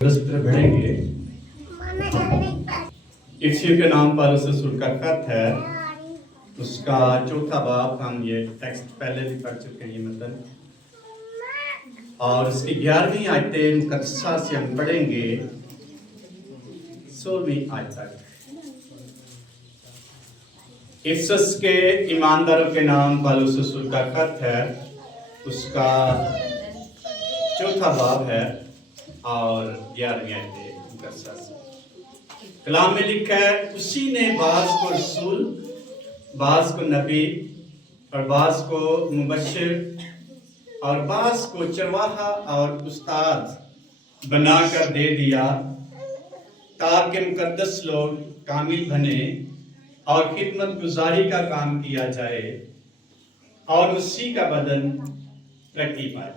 परस्पर बढ़ेंगे। ईश्वर के नाम पर उस रसूल का खत है, उसका चौथा बाब। हम ये टेक्स्ट पहले भी पढ़ चुके हैं, ये मतलब, और उसकी 11वीं आयतें मुकद्दसा से हम पढ़ेंगे 16वीं आयत तक। इफसस के ईमानदारों के नाम पर उस रसूल का खत है, उसका चौथा बाब है और 11वीं आयतें मुकद्दसा से। कलाम में लिखा है, उसी ने बाज को रसूल, बाज को नबी और बाज को मुबश्शिर और बाज को चरवाहा और उस्ताद बनाकर दे दिया, ताकि मुकद्दस लोग कामिल बने और खिदमत गुजारी का काम किया जाए और उसी का बदन तरक्की पाए,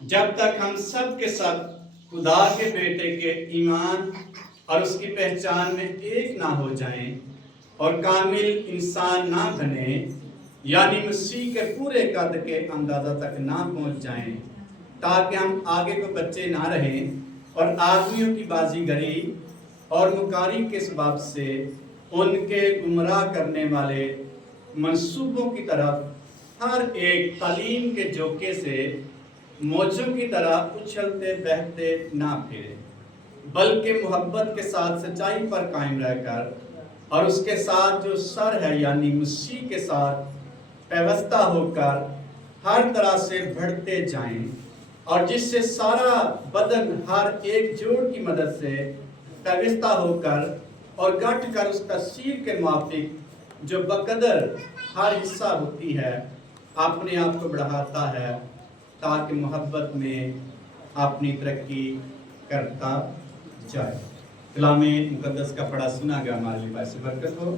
जब तक हम सब के सब खुदा के बेटे के ईमान और उसकी पहचान में एक ना हो जाएं और कामिल इंसान ना बने, यानी मसीह के पूरे कद के अंदाजा तक ना पहुंच जाएं, ताकि हम आगे को बच्चे ना रहें और आदमियों की बाजीगरी और मुकारी के सबब से उनके गुमराह करने वाले मंसूबों की तरफ हर एक तालीम के झोंके से मौजों की तरह उछलते बहते ना फिरे, बल्कि मोहब्बत के साथ सच्चाई पर कायम रहकर और उसके साथ जो सर है यानी मसीह के साथ पैवस्ता होकर हर तरह से बढ़ते जाएं, और जिससे सारा बदन हर एक जोड़ की मदद से पैवस्ता होकर और गठ कर उस तस्वीर के मुताबिक जो बकदर हर हिस्सा होती है अपने आप को बढ़ाता है, ताकि मोहब्बत में अपनी तरक्की करता जाए। कलामे मुकद्दस का पढ़ा सुना गया हमारे लिए बायस बरकत हो,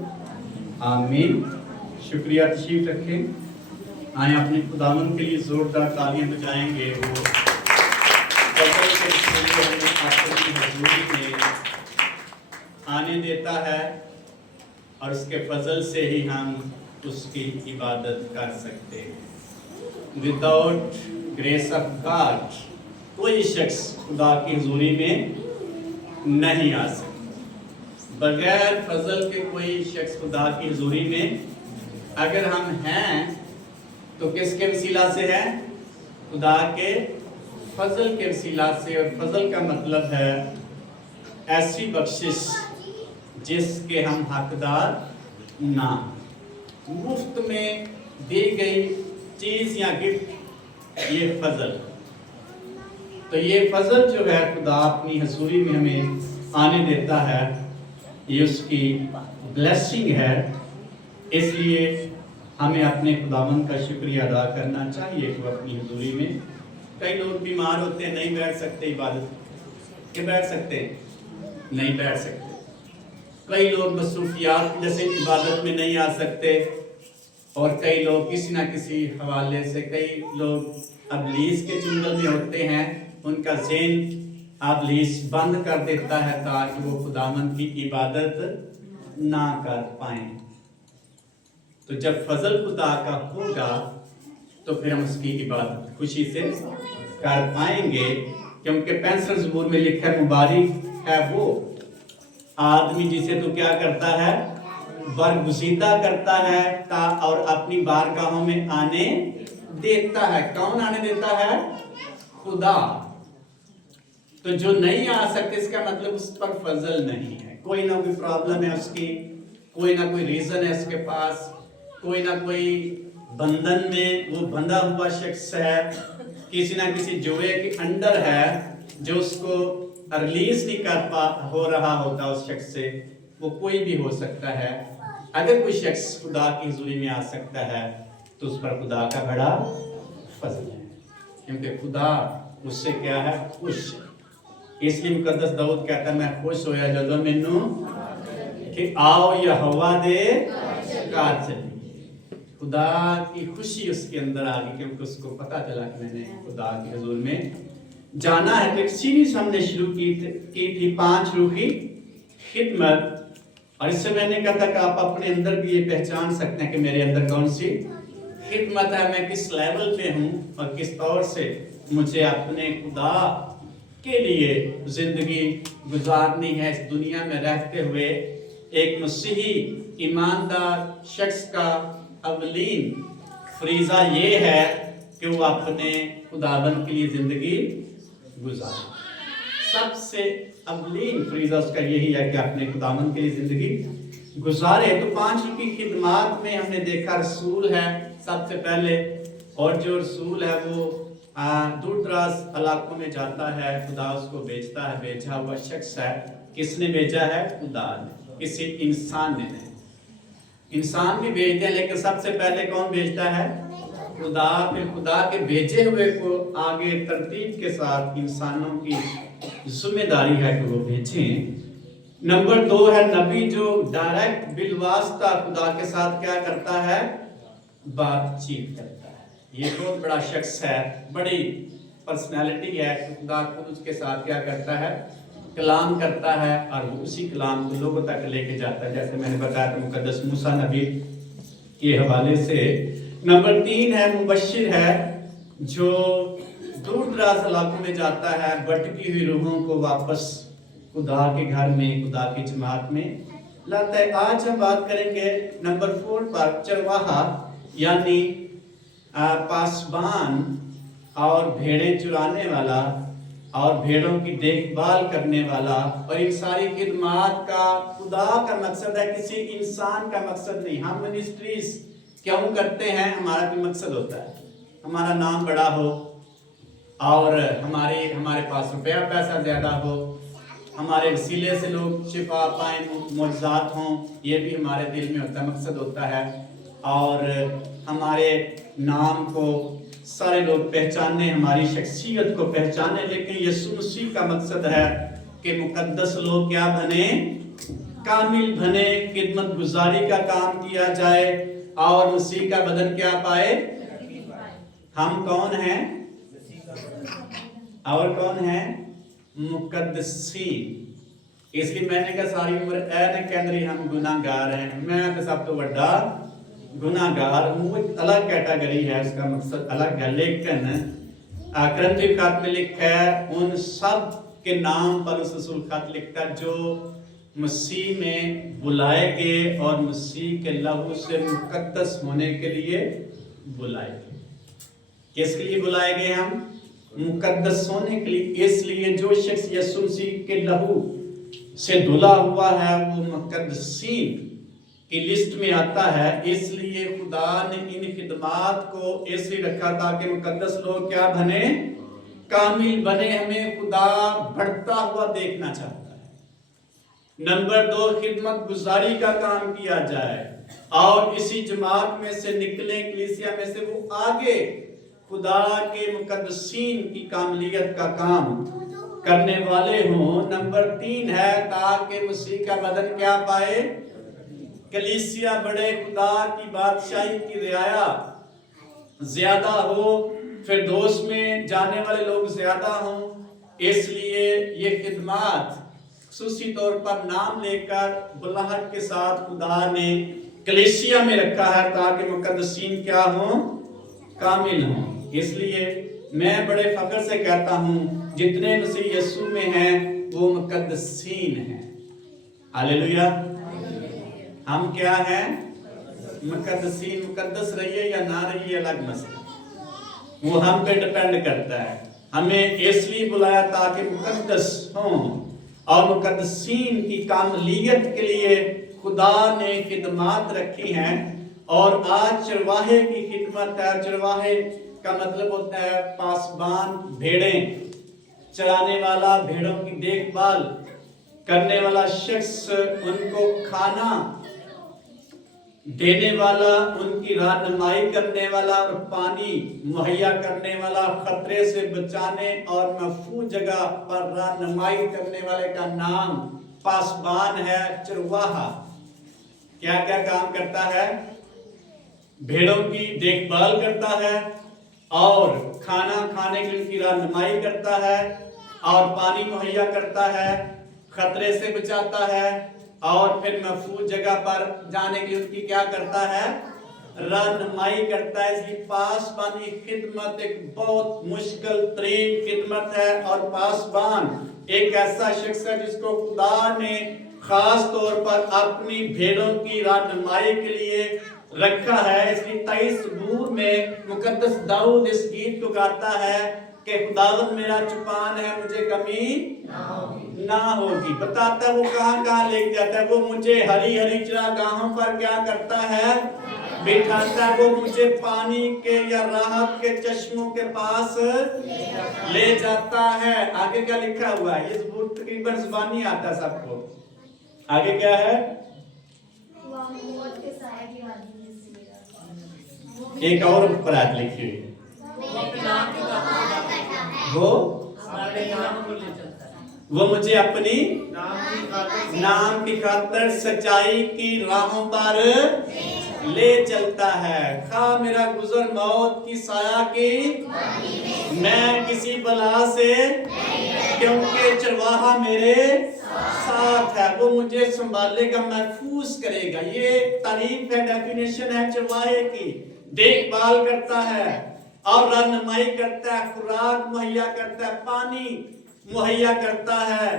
आमीन। शुक्रिया, तशरीफ रखें। आए अपने खुदावन के लिए जोरदार तालियां बजाएंगे। वो में आने देता है और उसके फजल से ही हम उसकी इबादत कर सकते हैं। विदाउट ग्रेस ऑफ गॉड कोई शख्स खुदा की हुजूरी में नहीं आ सकता। बगैर फजल के कोई शख्स खुदा की हुजूरी में अगर हम हैं तो किसके वसीला से है? खुदा के फजल के वसीला से। और फजल का मतलब है ऐसी बख्शिश जिसके हम हकदार ना, मुफ्त में दी गई चीज या गिफ्ट, ये फजल। तो ये फजल जो है खुदा अपनी हसूरी में हमें आने देता है, ये उसकी ब्लेसिंग है। इसलिए हमें अपने खुदावन का शुक्रिया अदा करना चाहिए कि वो अपनी हजूरी में। कई लोग बीमार होते हैं, नहीं बैठ सकते इबादत के, बैठ सकते नहीं बैठ सकते। कई लोग मसरूफियात जैसे इबादत में नहीं आ सकते, और कई लोग किसी ना किसी हवाले से, कई लोग अबलीस के चुंगल में होते हैं, उनका ज़हन अबलीस बंद कर देता है ताकि वो खुदावंद की इबादत ना कर पाएं। तो जब फजल खुदा का होगा तो फिर हम उसकी इबादत खुशी से कर पाएंगे, क्योंकि 65 ज़बूर में लिखा है, मुबारक है वो आदमी जिसे तो क्या करता है, बरगुज़ीदा करता है और अपनी बारगाहों में आने देता है। कौन आने देता है? खुदा। तो जो नहीं आ सकते इसका मतलब उस पर फजल नहीं है। कोई ना कोई प्रॉब्लम है उसकी, कोई ना कोई रीजन है उसके पास, कोई ना कोई बंधन में वो बंधा हुआ शख्स है, किसी ना किसी जुए के अंडर है जो उसको रिलीज नहीं कर हो रहा होता उस शख्स से। वो कोई भी हो सकता है। अगर कोई शख्स खुदा की हुजूरी में आ सकता है तो उस पर खुदा का बड़ा फजल है, क्योंकि खुदा उससे क्या है, खुश। इसलिए मुकद्दस दाऊद कहता है, मैं खुश होया जदों मैनू कि आओ यहोवा दे घर चलिए। खुदा की खुशी उसके अंदर आ गई, क्योंकि उसको पता चला कि मैंने खुदा की हुजूर में जाना है। तो एक सीरीज हमने शुरू की थी 5 रूह की खिदमत, और इससे मैंने कहा था कि आप अपने अंदर भी ये पहचान सकते हैं कि मेरे अंदर कौन सी खिदमत है, मैं किस लेवल पे हूँ और किस तौर से मुझे अपने खुदा के लिए जिंदगी गुजारनी है। इस दुनिया में रहते हुए एक मसीही ईमानदार शख्स का अवलीन फरीजा ये है कि वो अपने खुदाबंद के लिए जिंदगी गुजारे। सबसे अवलीन फरीजा उसका यही है कि अपने खुदाबंद के लिए जिंदगी गुजारे। तो 5 की खिदमत में हमने देखा रसूल है सबसे पहले, और जो रसूल है वो दूर दराज इलाकों में जाता है, खुदा उसको भेजता है, भेजा हुआ शख्स है। किसने भेजा है? खुदा ने, किसी इंसान ने नहीं। इंसान भी भेजते हैं लेकिन सबसे पहले कौन भेजता है? खुदा। फिर खुदा के भेजे हुए को आगे तरतीब के साथ इंसानों की जिम्मेदारी है कि वो भेजें। नंबर 2 है नबी, जो डायरेक्ट बिलवास्ता खुदा के साथ क्या करता है? बातचीत करता है। ये बहुत बड़ा शख्स है, बड़ी पर्सनालिटी है। खुदा खुद उसके साथ क्या करता है? कलाम करता है, और वो उसी कलाम को लोगों तक लेके जाता है, जैसे मैंने बताया था मुकद्दस मूसा नबी के हवाले से। नंबर 3 है मुबश्शिर है, जो दूर दराज इलाकों में जाता है, भटकी हुई रूहों को वापस खुदा के घर में, खुदा की जमात में लाता है। आज हम बात करेंगे नंबर 4 पर, चरवाहा यानी पासबान और भेड़ें चुराने वाला और भेड़ों की देखभाल करने वाला। और इन सारी खिदमत का खुदा का मकसद है, किसी इंसान का मकसद नहीं। हम मिनिस्ट्रीज क्यों करते हैं? हमारा भी मकसद होता है, हमारा नाम बड़ा हो और हमारे पास रुपया पैसा ज्यादा हो, हमारे वसीले से लोग शिफा पाएं, मुआवजात हों, ये भी हमारे दिल में होता है, मकसद होता है। और हमारे नाम को सारे लोग पहचाने, हमारी शख्सियत को पहचाने। लेकिन यीशु मसीह का मकसद है कि मुकद्दस लोग क्या बने? कामिल बने, खिदमत गुजारी का काम किया जाए और मसीह का बदन क्या पाए? हम कौन हैं? और कौन है? मुकद्दसीन। इसलिए मैंने कहा सारी उम्र ऐने कहंदरी हम गुनाहगार हैं, मैं तो सब तो बड़ा गुनाहगार हूँ। एक अलग कैटेगरी है, उसका मकसद अलग है। लेकिन करंती खत में लिखा है, उन सब के नाम पर उस रसूल खत लिखता है जो मसीह में बुलाए गए और मसीह के लहू से मुकद्दस होने के लिए बुलाए गए। किसके लिए बुलाए गए हम? मुकद्दस होने के लिए। इसलिए जो शख्स यीशु मसीह के लहू से धुला हुआ है वो मुकद्दसीन की लिस्ट में आता है। इसलिए खुदा ने इन खिदमात को ऐसे रखा ताकि मुकद्दस लोग क्या बने? कामिल बने। हमें खुदा बढ़ता हुआ देखना चाहता है। नंबर 2, खिदमत गुजारी का काम किया जाए और इसी जमात में से निकले, कलीसिया में से वो आगे खुदा के मुकद्दसीन की कामलियत का काम करने वाले हों। नंबर 3 है ताकि मसीह का बदन क्या पाए? कलीसिया बड़े, खुदा की बादशाही की रियाया ज्यादा हो, फिरदौस में जाने वाले लोग ज्यादा हों। इसलिए ये खिदमत खुसूसी तौर पर नाम लेकर बुलाहट के साथ खुदा ने कलीसिया में रखा है ताकि मुकद्दसीन क्या हो? कामिल हों। इसलिए मैं बड़े फख्र से कहता हूं जितने मसीह यीशु में हैं वो मुकद्दसीन हैं। हालेलुया। हम क्या हैं? मुकद्दसीन। मुकद्दस रहिए या ना रहिए अलग मसला, वो हम पे डिपेंड करता है। हमें इसलिए बुलाया ताकि मुकद्दस हों और मुकद्दसीन की कामलियत के लिए खुदा ने खिदमत रखी हैं। और आज चरवाहे की खिदमत है। चरवाहे का मतलब होता है पासबान, भेड़ें चराने वाला, भेड़ों की देखभाल करने वाला शख्स, उनको खाना देने वाला, उनकी रहनुमाई करने वाला और पानी मुहैया करने वाला, खतरे से बचाने और महफूज जगह पर रहनुमाई करने वाले का नाम पासबान है, चरवाहा। क्या क्या काम करता है? भेड़ों की देखभाल करता है और खाना खाने के लिए उनकी रहनुमाई करता है और पानी मुहैया करता है, खतरे से बचाता है और फिर महफूज जगह पर जाने के लिए उनकी क्या करता है? रहनुमाई करता है। इसकी पासबानी खिदमत एक बहुत मुश्किल तरीन खिदमत है। और पासबान एक ऐसा शख्स है जिसको खुदा ने खास तौर पर अपनी भेड़ों की रहनुमाई के लिए रखा है। इसलिए 23 सबूर में मुकद्दस दाऊद इस गीत को गाता है कि खुदावंद मेरा चुपान है, मुझे कमी ना होगी। बताता है वो कहां कहां लेके जाता है। वो मुझे हरी हरी चरागाहों पर क्या करता है, बिठाता है। वो मुझे पानी के या राहत के चश्मों के पास ले जाता है। आगे क्या लिखा हुआ है, ये सबूत तकरीबन जुबानी आता है सबको। आगे क्या है, एक और बात लिखी हुई, वो मुझे अपनी नाम की खातिर सच्चाई की राहों पर ले चलता है। खा मेरा गुजर मौत की साया की, मैं किसी बला से, क्योंकि चरवाहा मेरे साथ है। वो मुझे संभालेगा, महफूज करेगा। ये तारीफ है, डेफिनेशन है चरवाहे की। देखभाल करता है और रहनुमाई करता है, खुराक मुहैया करता है, पानी मुहैया करता है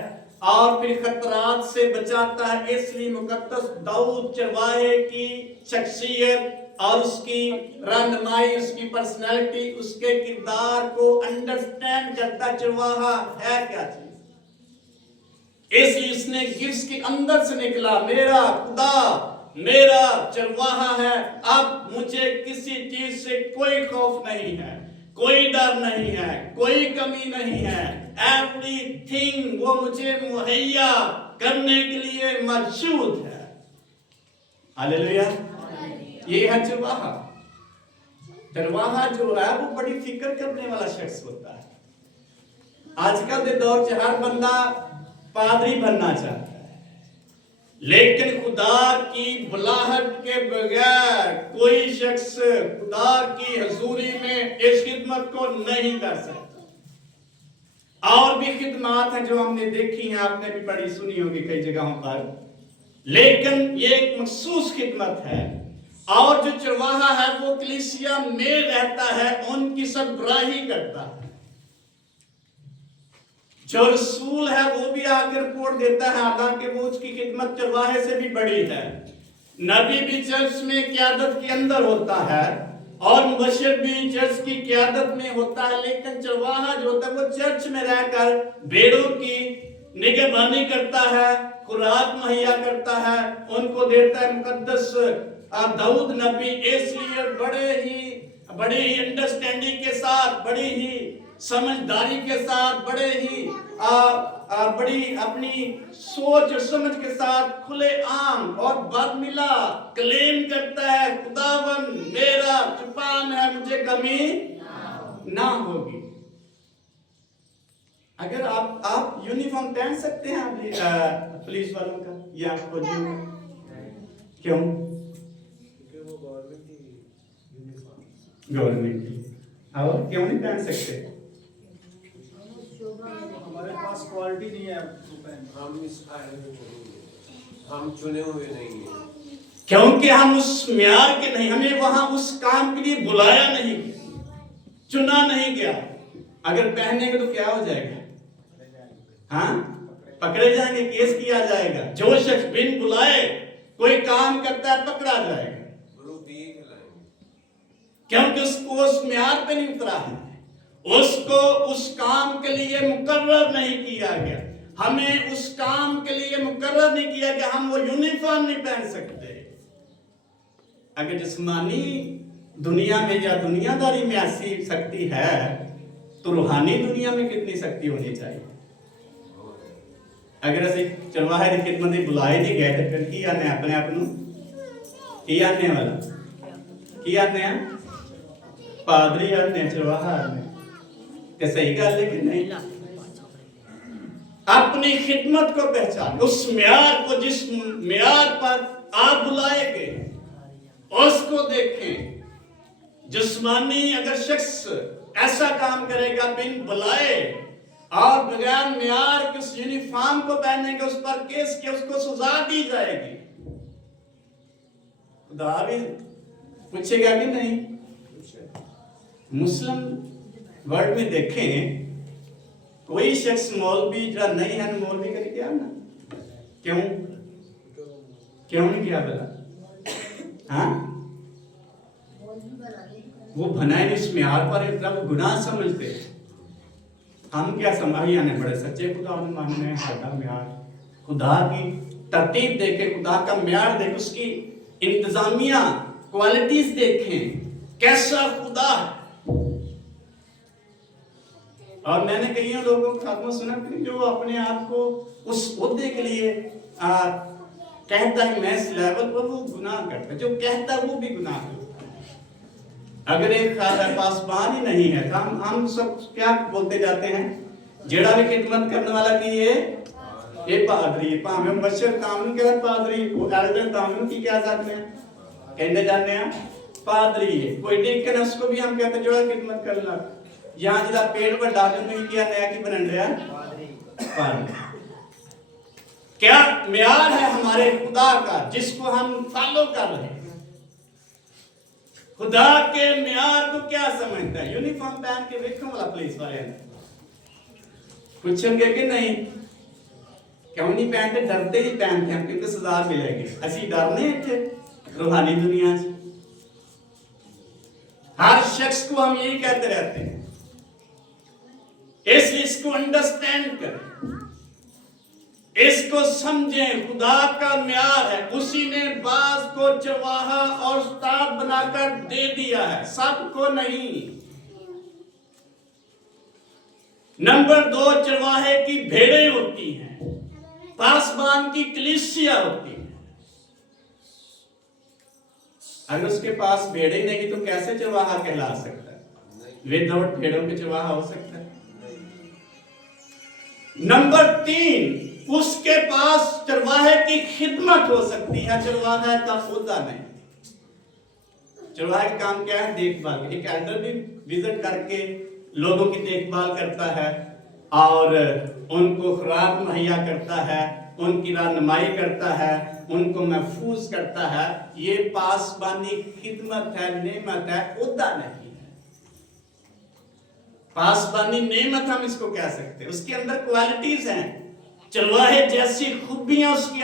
और फिर खतरात से बचाता है। इसलिए मुकद्दस दाऊद चरवाहे की शख्सियत और उसकी रहनुमाई, उसकी पर्सनालिटी, उसके किरदार को अंडरस्टैंड करता। चरवाहा है क्या चीज, इसलिए उसने गिब्स के अंदर से निकला, मेरा खुदा मेरा चरवाहा है, अब मुझे किसी चीज से कोई खौफ नहीं है, कोई डर नहीं है, कोई कमी नहीं है। एवरीथिंग वो मुझे मुहैया करने के लिए मौजूद है। हालेलुया। ये है चरवाहा। चरवाहा जो है वो बड़ी फिक्र करने वाला शख्स होता है। आजकल के दौर से हर बंदा पादरी बनना चाहता है, लेकिन खुदा की बुलाहट के बगैर कोई शख्स खुदा की हजूरी में इस खिदमत को नहीं कर सकता। और भी खिदमत हैं जो हमने देखी हैं, आपने भी बड़ी सुनी होगी कई जगहों पर, लेकिन ये एक मखसूस खिदमत है। और जो चरवाहा है वो कलीसिया में रहता है, उनकी सरबराही करता है। जो रसूल है वो भी आकर रिपोर्ट देता है, हालांकि वो उसकी खिदमत चरवाहे से भी बड़ी है। नबी भी चर्च में क़यादत के अंदर होता है और मुबश्शिर भी चर्च की क़यादत में होता है, लेकिन चरवाहा जो होता है वो चर्च में रहकर भेड़ों की निगहबानी करता है, खुराक मुहैया करता है, उनको देता है। मुकद्दस दाऊद नबी इसलिए बड़े ही अंडरस्टैंडिंग के साथ, बड़ी ही समझदारी के साथ, बड़े ही बड़ी अपनी सोच और समझ के साथ खुले आम और बदमिला क्लेम करता है, खुदावन मेरा चुपान है, मुझे कमी ना होगी। अगर आप यूनिफॉर्म पहन सकते हैं पुलिस वालों का या फौजियों का, क्यों? क्योंकि वो गवर्नमेंट की, और क्यों नहीं पहन सकते? हमारे पास क्वालिटी नहीं है, हम चुने हुए नहीं हैं, क्योंकि हम उस म्यार के नहीं, हमें वहां उस काम के लिए बुलाया नहीं, चुना नहीं गया। अगर पहनेंगे तो क्या हो जाएगा? हाँ, पकड़े जाएंगे, केस किया जाएगा। जो शख्स बिन बुलाए कोई काम करता है पकड़ा जाएगा, क्योंकि उसको उस म्यार पे नहीं उतरा है, उसको उस काम के लिए मुकर्रर नहीं किया गया। हमें उस काम के लिए मुकर्रर नहीं किया गया, हम वो यूनिफॉर्म नहीं पहन सकते। अगर जिस्मानी दुनिया में या दुनियादारी में ऐसी शक्ति है तो रूहानी दुनिया में कितनी शक्ति होनी चाहिए। अगर असि चरवाहे की खिदमत में बुलाए नहीं गए तो फिर की आने अपने आप नूं की आने वाला की आने पादरी आने चरवाहा आने, क्या सही गल है कि नहीं? अपनी खिदमत को पहचान, उस म्यार को जिस म्यार पर आप बुलाए गए उसको देखें। जिस्मानी अगर शख्स ऐसा काम करेगा बिन बुलाए और बगैर म्यार के उस यूनिफॉर्म को पहनेंगे, उस पर केस के उसको सजा दी जाएगी। खुदा भी पूछेगा कि नहीं? मुस्लिम वर्ल्ड में देखें, कोई शख्स मौलवी जो नहीं है, मौलवी कर क्या ना, क्यों क्यों नहीं किया भला? हाँ, वो बनाए इस म्यार पर इतना वो गुनाह समझते। हम क्या समझ आने बड़े सच्चे खुदा मानने हैं, खुदा म्यार, खुदा की तरतीब देखे, खुदा का म्यार देख, उसकी इंतजामिया क्वालिटीज देखें, कैसा खुदा है। और मैंने कई लोगों के हाथ में सुना कि जो अपने आप को उस ओहदे के लिए कहता है मैं इस लेवल पर, वो गुनाह करता है। जो कहता है वो भी गुनाह करता है। अगर एक पासबान ही नहीं है तो हम सब क्या बोलते जाते हैं, जेड़ा भी खिदमत करने वाला की ये पादरी, भावे बशर कामन कह पादरी, वो एल्डर कामन की क्या सकते हैं, कहते जाते हैं पादरी है। कोई डिकन है उसको भी हम कहते हैं जोड़ा खिदमत करना। यहाँ जिला पेड़ पर डालने में क्या नया की बन रहा पादरी। क्या म्यार है हमारे खुदा का जिसको हम फॉलो कर रहे हैं? खुदा के म्यार को क्या समझता है? यूनिफॉर्म पहन के देखो वाला पुलिस वाले पूछेंगे कि नहीं, क्यों नहीं पहनते? डरते ही पहनते हैं क्योंकि सजा मिलेगी। असि डरने थे रूहानी दुनिया से। हर शख्स को हम यही कहते रहते हैं, इसलिए इसको अंडरस्टैंड करें, इसको समझें। खुदा का म्यार है, उसी ने बाज को चरवाहा और उस्ताद बनाकर दे दिया है, सबको नहीं। नंबर 2, चरवाहे की भेड़ें होती हैं, पासबान की कलीसिया होती है। अगर उसके पास भेड़े नहीं तो कैसे चरवाहा कहला सकता है? विदाउट भेड़ों के चरवाहा हो सकता है? नंबर 3, उसके पास चरवाहे की खिदमत हो सकती है, चरवाहे का खुदा नहीं। चरवाहे का काम क्या है? देखभाल। एक एल्डर भी विजिट करके लोगों की देखभाल करता है और उनको खुराक मुहैया करता है, उनकी रहनुमाई करता है, उनको महफूज करता है। ये पासबानी खिदमत है, नेमत है, उदा नहीं है। पासबानी नेमत हम इसको कह सकते हैं। उसके अंदर क्वालिटीज हैं, चरवाहे जैसी खूबियां उसके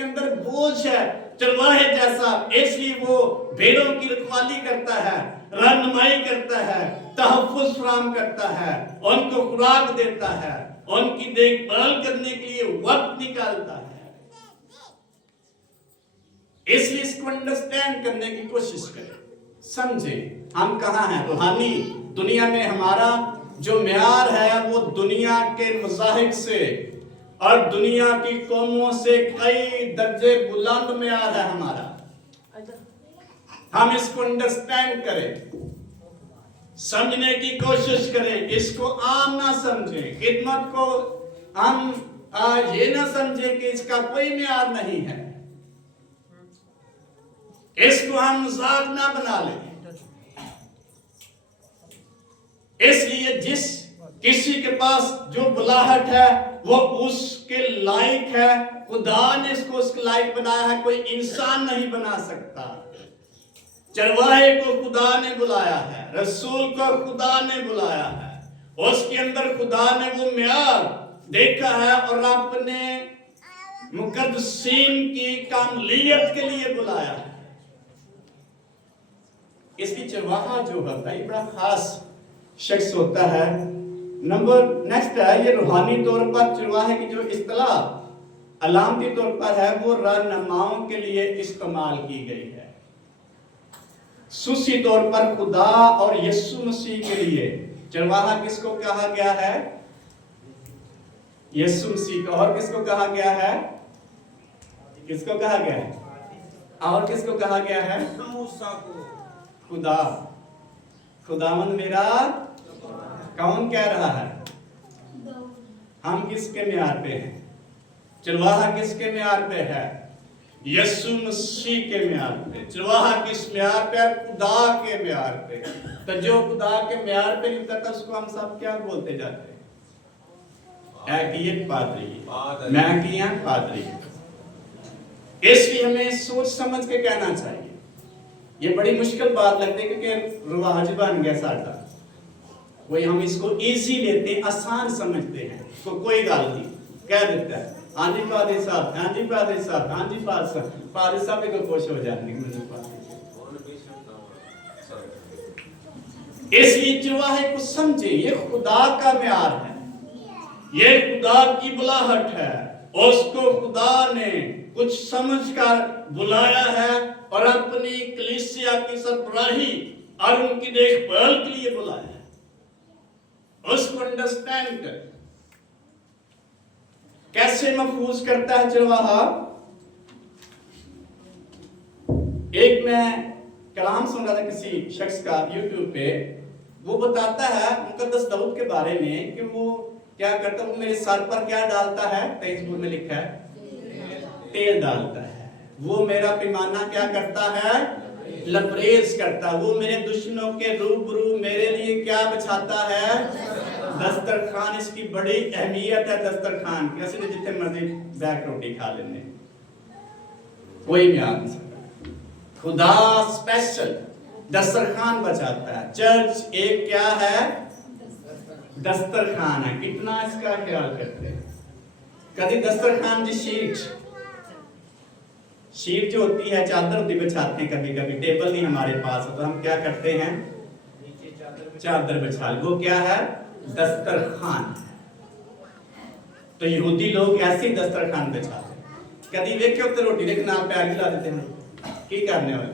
अंदर बोझ है चरवाहे जैसा। इसलिए वो भेड़ों की रखवाली करता है, रहनुमाई करता है, तहफ्फुज़ फराहम करता है, उनको खुराक देता है, उनकी देखभाल करने के लिए वक्त निकालता है। इसलिए इसको अंडरस्टैंड करने की कोशिश करें, समझें हम कहाँ हैं। रूहानी दुनिया में हमारा जो म्यार है वो दुनिया के मज़ाहिब से और दुनिया की कौमों से कई दर्जे बुलंद म्यार है हमारा। हम इसको अंडरस्टैंड करें, समझने की कोशिश करें, इसको आम ना समझें। खिदमत को हम ये ना समझें कि इसका कोई म्यार नहीं है, इसको हम मजाक ना बना लें। इसलिए जिस किसी के पास जो बुलाहट है वो उसके लायक है। खुदा ने इसको उसके लायक बनाया है, कोई इंसान नहीं बना सकता। चरवाहे को खुदा ने बुलाया है, रसूल को खुदा ने बुलाया है, उसके अंदर खुदा ने वो म्यार देखा है और अपने मुकद्दसीन की कामलियत के लिए बुलाया है। इसकी चरवाहा जो होता है बड़ा खास शख्स होता है। नंबर नेक्स्ट है, ये रूहानी तौर पर चरवाहे की जो इस्तिलाह अलामती तौर पर है वो रहनुमाओं के लिए इस्तेमाल की गई है। सुसी तौर पर खुदा और यीशु मसीह के लिए चरवाहा किसको कहा गया है? यीशु मसीह को। और किसको कहा गया है? किसको कहा गया है? और किसको कहा गया है? मूसा को। खुदा, खुदावंद मेरा कौन कह रहा है? हम किसके म्यार पे हैं? चरवाहा किसके म्यार पे है? यीशु मसीह के म्यार पे। चरवाहा किस म्यार पे? खुदा के म्यार पे। तो जो खुदा के म्यार पे नहीं उतरता उसको हम सब क्या बोलते जाते हैं? पादरी, मैं किया पादरी। इसलिए हमें सोच समझ के कहना चाहिए। ये बड़ी मुश्किल बात लगती है क्योंकि रिवाज बन गया साडा, कोई हम इसको इजी लेते हैं, आसान समझते हैं, तो कोई गल नहीं कह देता है हाँ जी पादरी साहब, हाँ जी पादरी साहब, हाँ जी पादरी साहब, पादरी साहब को खुश हो जाते हैं। इसलिए चरवाहे को समझे ये खुदा का म्यार है, ये खुदा की बुलाहट है, उसको खुदा ने कुछ समझकर बुलाया है और अपनी कलीसिया की सरबराही और उनकी देखभाल के लिए बुलाया है। उसको अंडरस्टैंड कर कैसे महफूज करता है चरवाहा। एक मैं कलाम सुन रहा था किसी शख्स का यूट्यूब पे, वो बताता है मुकद्दस दाऊद के बारे में कि वो क्या करता है, वो मेरे सर पर क्या डालता है, 23 में लिखा है तेल डालता है। वो मेरा पैमाना क्या करता है, लबरेज करता है। वो मेरे दुश्मनों के रूबरू मेरे लिए क्या बिछाता है, दस्तरखान। इसकी बड़ी अहमियत है दस्तरखान की, असली जितने मर्जी बैक रोटी खा लेने कोई भी आ सकता। खुदा स्पेशल दस्तरखान बचाता है। चर्च एक क्या है, दस्तरखान है। कितना इसका ख्याल करते हैं। कभी दस्तरखान जी शीट जो होती है, चादर होती बिछाते हैं, कभी कभी टेबल नहीं हमारे पास तो हम क्या करते हैं, चादर बिछा, वो क्या है, दस्तरखान। तो यहूदी लोग ऐसे ही दस्तरखान बिछाते हैं। कभी देखे होते रोटी लेकिन आप पैर हिला देते हैं, की करने वाले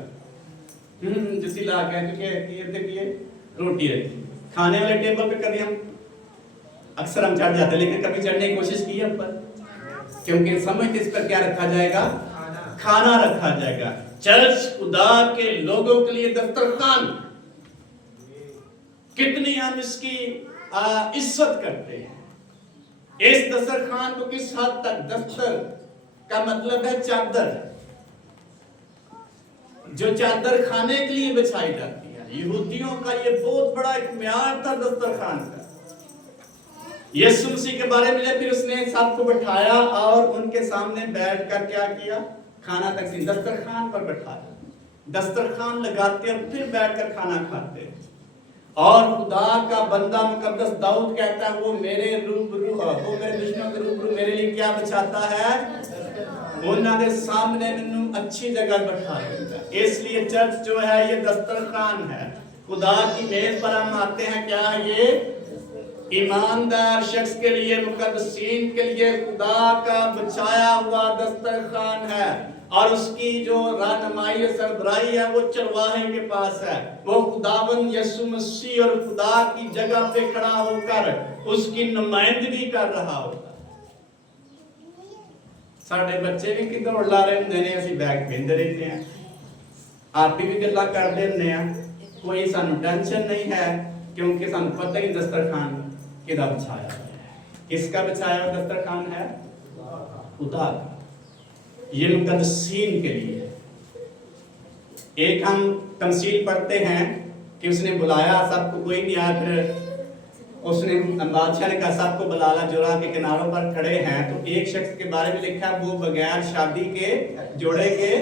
जिसी ला के रोटी रखी खाने वाले टेबल पे कभी हम अक्सर हम चढ़ जाते हैं, लेकिन कभी चढ़ने की कोशिश की है ऊपर, क्योंकि समझते इस पर क्या रखा जाएगा, खाना रखा जाएगा। चर्च खुदा के लोगों के लिए दस्तरखान, कितनी हम इसकी इज्जत करते हैं। इस दस्तरखान को किस हद तक, दस्तर का मतलब है चादर, जो चादर खाने के लिए बिछाई जाती है। यहूदियों का ये बहुत बड़ा एक म्यार था दस्तरखान का। यीशु मसीह के बारे में फिर उसने सबको बिठाया और उनके सामने बैठकर क्या किया, खाना तकसीम, दस्तरखान पर बैठाया, दस्तरखान लगाते और फिर बैठकर खाना खाते। और खुदा का बंदा मुकद्दस दाऊद कहता है वो मेरे रूबरू, वो मेरे दुश्मनों के रूबरू मेरे लिए क्या बिछाता है, उन्होंने सामने मैनू अच्छी जगह बैठा देता है। इसलिए चर्च जो है ये दस्तरखान है। खुदा की मेज पर हम आते हैं, क्या है ये, ईमानदार शख्स के लिए, मुकद्दसीन के लिए खुदा का बचाया हुआ दस्तरखान है। और उसकी जो रहनुमाई सरबराही है वो चरवाहे के पास है। वो खुदावंद यीशु मसीह और खुदा की जगह पे खड़ा होकर उसकी नुमाइंदगी कर रहा होगा। साढ़े बच्चे भी कि दौड़ ला रहे होंगे ने, असि बैग पहनते रहते हैं, आप भी गल्ला करते होंगे हैं, कोई सानू टेंशन नहीं है, क्योंकि सानू पता ही दस्तरखान किदा बिछाया है। किसका बिछाया हुआ दस्तरखान है, खुदा का। ये मुकद्दसीन के लिए। एक हम तमसील पढ़ते हैं कि उसने बुलाया सबको, कोई नहीं आया, फिर उसने बादशाह ने कहा सबको बुला ला, जोरा के किनारों पर खड़े हैं। तो एक शख्स के बारे में लिखा वो बगैर शादी के जोड़े के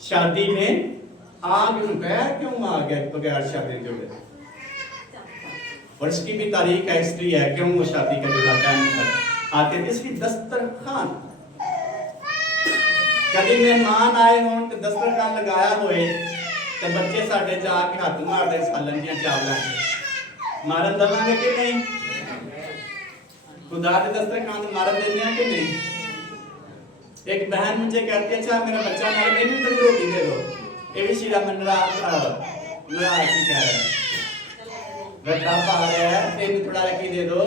शादी में आ क्यों आ गया बगैर शादी जोड़े, और इसकी भी तारीख है, हिस्ट्री है क्यों वो शादी का जोड़ा पहन कर आते थे। इसकी दस्तरखान, कभी मेहमान आए हो तो दस्तरखान लगाया होए तो बच्चे साडे जाके हाथ मारते सालन दियां चावलां मारन दवांगे कि नहीं, खुदा के दस्तरखान मारन देने कि नहीं। एक बहन मुझे कहती है अच्छा मेरा बच्चा मारे, मैंने तो रोटी दे दो, ये भी शीरा मनरा नरा की कह रहा है, बेटा पा रहा है तेरे थोड़ा रखी दे दो,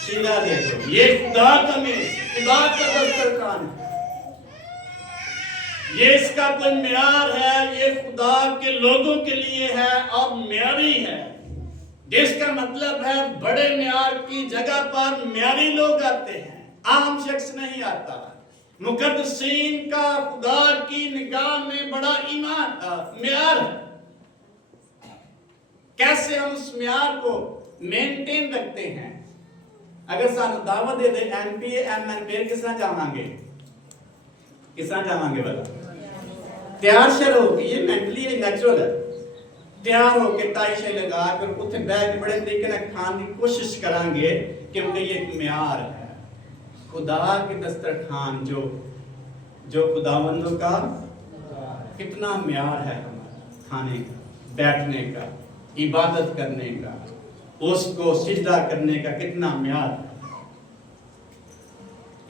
शीरा दे दो। ये खुदा का मेज, खुदा का दस्तरखान, ये इसका कोई म्यार है, ये खुदा के लोगों के लिए है और म्यारी है, जिसका मतलब है बड़े म्यार की जगह पर म्यारी लोग आते हैं, आम शख्स नहीं आता। मुकद्दसीन का खुदा की निगाह में बड़ा ईमान म्यार है। कैसे हम उस म्यार को मेंटेन रखते हैं। अगर सानू दावत दे दे MPA MN फिर किस तरह जावांगे, किस तरह जावांगे वाला तैयार शर हो के, ये मेंटली ये नेचुरल है, तैयार हो के टाई शे लगा कर उठे बैग बड़े तरीके ना खाने की कोशिश करांगे, क्योंकि ये एक म्यार है खुदा के दस्तरखान, जो खुदावंदों का कितना म्यार है हमारा खाने का, बैठने का, इबादत करने का, उसको सिजदा करने का कितना म्यार है।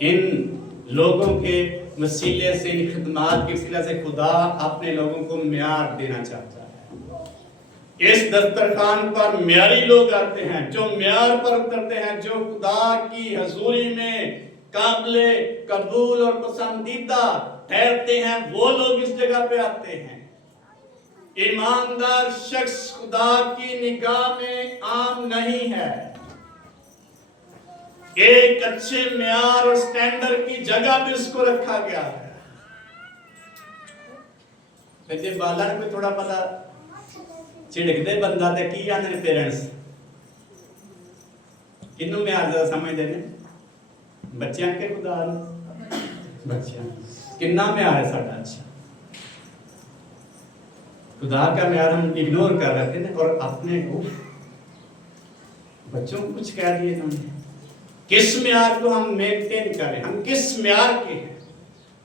इन लोगों के वसीले से, इन खिदमात के वसीले से खुदा अपने लोगों को म्यार देना चाहता है। इस दस्तरखान पर म्यारी लोग आते हैं, जो म्यार पर उतरते हैं, जो खुदा की हजूरी में काबिले कबूल और पसंदीदा ठहरते हैं, वो लोग इस जगह पे आते हैं। ईमानदार शख्स खुदा की निगाह में आम नहीं है। एक अच्छे म्यार और स्टैंडर्ड की जगह पे उसको रखा गया है। जे बालन में थोड़ा पता झिड़कदे बंदा ते की आंदे पेरेंट्स किन्नू म्यार ज़्यादा समझदे ने, बच्चों के खुदा बच्चों किन्ना म्यार है साडा अच्छा। खुदा का म्यार हम इग्नोर कर रहे थे और अपने को बच्चों को कुछ कह दिए हमने। किस म्यार को हम मेंटेन करें, हम किस म्यार के हैं,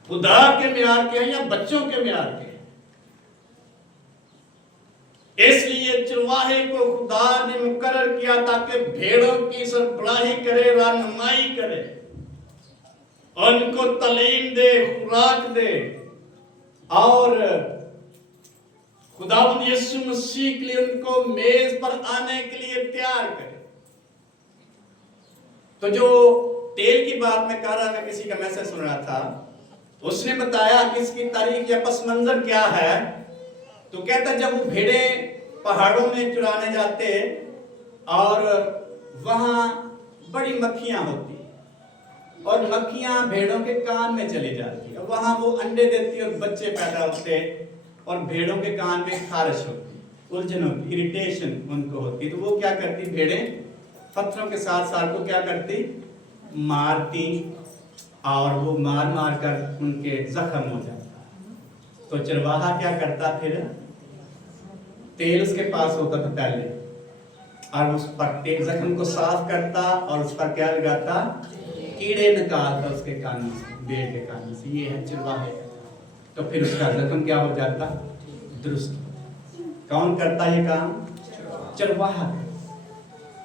खुदा के म्यार के हैं या बच्चों के म्यार के हैं? इसलिए चरवाहे को खुदा ने मुकर्रर किया ताकि भेड़ों की सरबराही करे, रहनुमाई करे, उनको तालीम दे, खुराक दे और खुदावंद यीशु मसीह के लिए उनको मेज पर आने के लिए तैयार करे। तो जो तेल की बात मैं कर रहा, मैं किसी का मैसेज सुन रहा था, उसने बताया कि इसकी तारीख या पस मंजर क्या है। तो कहता जब वो भेड़े पहाड़ों में चुराने जाते और वहां बड़ी मक्खियां होती और मक्खियां भेड़ों के कान में चली जाती और वहां वो अंडे देती और बच्चे पैदा होते और भेड़ों के कान में खारिश होती, उलझन होती, इरिटेशन उनको होती। तो वो क्या करती, भेड़ें पत्थरों के साथ सार को क्या करती, मारती और वो मार मार कर उनके जख्म हो जाता। तो चरवाहा क्या करता, फिर तेल उसके पास होता था पहले और उस पर तेल जख्म को साफ करता और उस पर क्या लगाता, कीड़े निकालता उसके कान से, भेड़ के कान से। ये है चरवाहे। तो फिर उसका जख्म क्या हो जाता, दुरुस्त। कौन करता ये काम, चरवाहा।